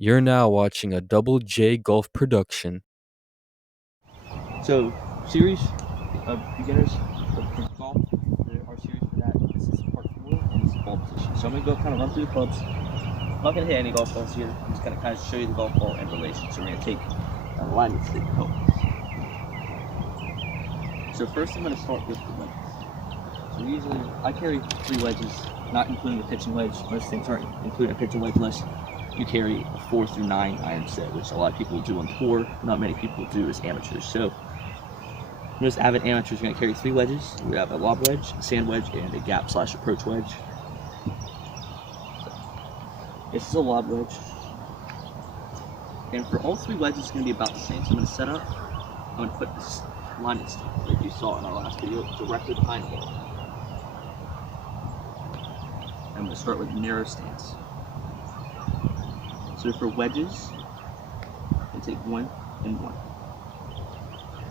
You're now watching a Double J Golf production. So, series of beginners of golf. There are series for that. This is part 4, and this is ball position. So I'm going to go kind of run through the clubs. I'm not going to hit any golf balls here. I'm just going to kind of show you the golf ball in relation. So we're going to take alignments that help. So first I'm going to start with the wedges. So usually I carry 3 wedges, not including the pitching wedge. Most things aren't including a pitching wedge list. You carry a 4 through 9 iron set, which a lot of people do on tour. Not many people do as amateurs. So most avid amateurs are going to carry 3 wedges. We have a lob wedge, a sand wedge, and a gap/approach wedge. This is a lob wedge. And for all 3 wedges, it's going to be about the same. So I'm going to set up. I'm going to put this alignment stick that you saw in our last video directly behind the ball. I'm going to start with narrow stance. So for wedges, I take 1 and 1.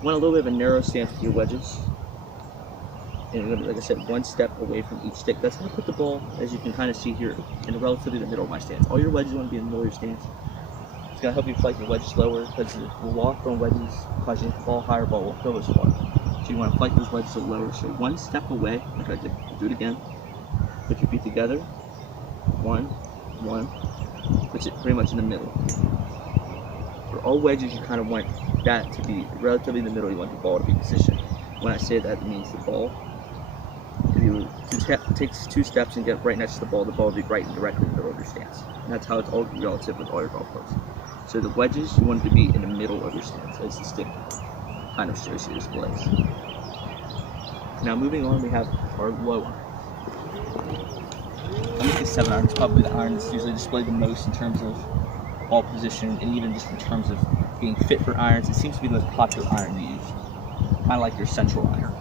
Want a little bit of a narrow stance with your wedges. And like I said, 1 step away from each stick. That's going to put the ball, as you can kind of see here, in relatively the middle of my stance. All your wedges want to be in the middle of your stance. It's going to help you flight your wedges lower, because the lock on wedges causes you to ball higher, ball won't go as far. So you want to flight those wedges a little lower. So 1 step away, like I did. Do it again. Put your feet together. 1, 1. Puts it pretty much in the middle. For all wedges, you kind of want that to be relatively in the middle. You want the ball to be positioned. When I say that, it means the ball, if you take 2 steps and get right next to the ball will be right and directly in the middle of your stance. And that's how it's all relative with all your golf clubs. So the wedges, you want it to be in the middle of your stance, as the stick kind of shows you displays. Now moving on, we have our low iron. I'm going to get 7 iron. It's probably the iron that's usually displayed the most in terms of ball position, and even just in terms of being fit for irons. It seems to be the most popular iron to use, kind of like your central iron.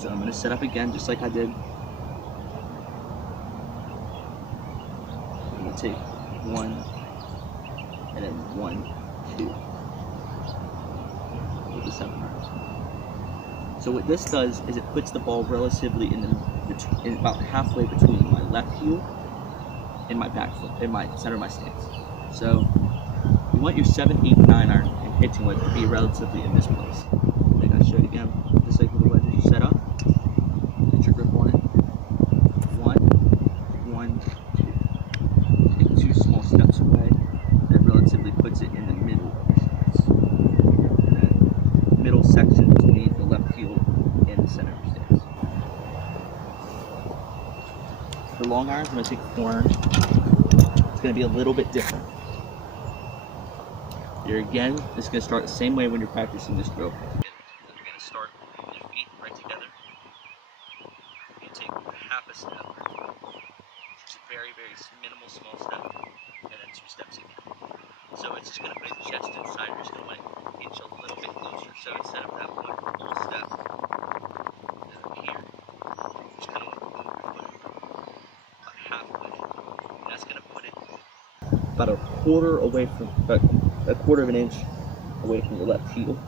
So I'm going to set up again just like I did. I'm going to take 1 and then 1, 2 with the 7 irons. So what this does is it puts the ball relatively in about halfway between my left heel and my back foot, in my center of my stance. So you want your 7, 8, 9 iron and pitching wedge to be relatively in this place. Like I showed again, just like with the wedges, you set up, get your grip on it. 1, 1, 2. Take 2 small steps away. That relatively puts it in the middle of your stance. That middle section between the left heel and the center of your stance. For long irons, I'm going to take 4 iron. It's going to be a little bit different. Here again, this is going to start the same way when you're practicing this drill. You're going to start with your feet right together. You take half a step, which is a very, very minimal small step, and then 2 steps again. So it's just going to put your chest inside. You're just going to want to inch a little bit closer. So instead of that 1 full step here, you just kind of want to move your foot about halfway. And that's going to put it about a quarter of an inch away from your left heel.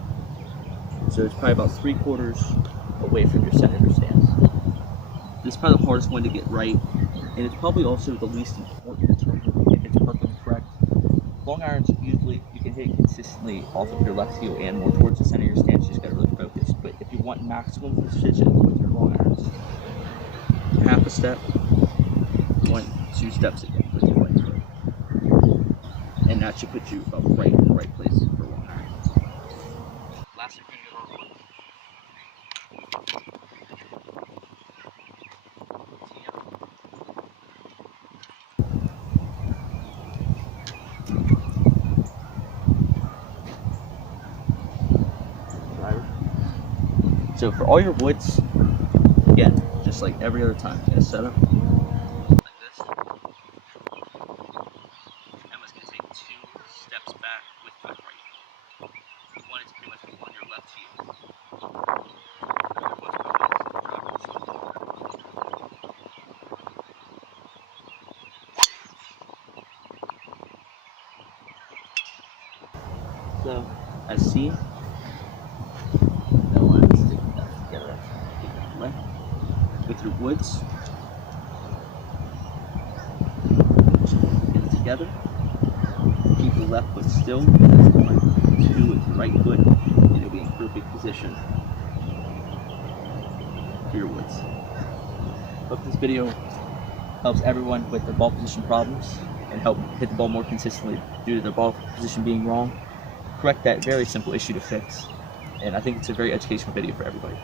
So it's probably about 3/4 away from your center of your stance. This is probably the hardest one to get right, and it's probably also the least important in terms of if it's perfectly correct. Long irons, usually you can hit consistently off of your left heel and more towards the center of your stance. You just got to really focus. But if you want maximum precision with your long irons, half a step, 1, 2 steps again with your right foot. And that should put you about right in the right place for long iron. Lastly, we're going to go to our wood. Driver. So for all your woods, again, just like every other time, you're going to set up like this. I'm just going to take 2 steps back with my right heel. You want it to pretty much be on your left heel. So, as seen, no one is sticking that together. Take that away. With your woods, get it together. left foot still. That's 1, 2 with your right foot, and you'll be in perfect position for your woods. Hope this video helps everyone with their ball position problems and help hit the ball more consistently due to their ball position being wrong. Correct that very simple issue to fix. And I think it's a very educational video for everybody.